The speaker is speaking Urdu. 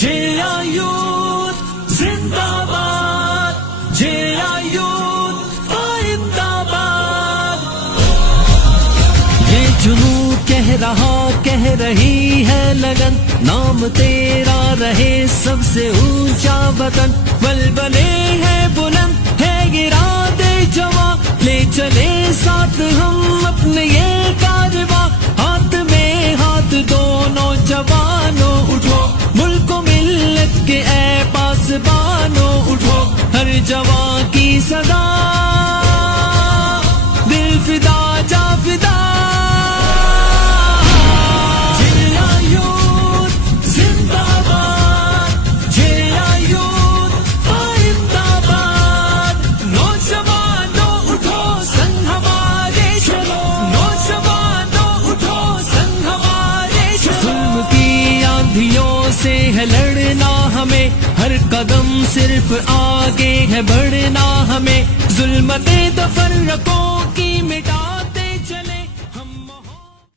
JIUT زندہ باد، JIUT آئندہ باد۔ یہ جنوں کہہ رہی ہے لگن، نام تیرا رہے سب سے اونچا وطن۔ بلبلے ہے بلند ہے ارادے جواں، لے چلے ساتھ ہم اپنے یہ کارواں۔ ہاتھ میں ہاتھ دونوں جوانوں اٹھو، ملک و ملت کے اے پاسبانوں اٹھو۔ ہر جوان کی صدا، دل فدا جا فدا۔ سے ہے لڑنا ہمیں، ہر قدم صرف آگے ہے بڑھنا ہمیں۔ ظلمت تفرقوں کی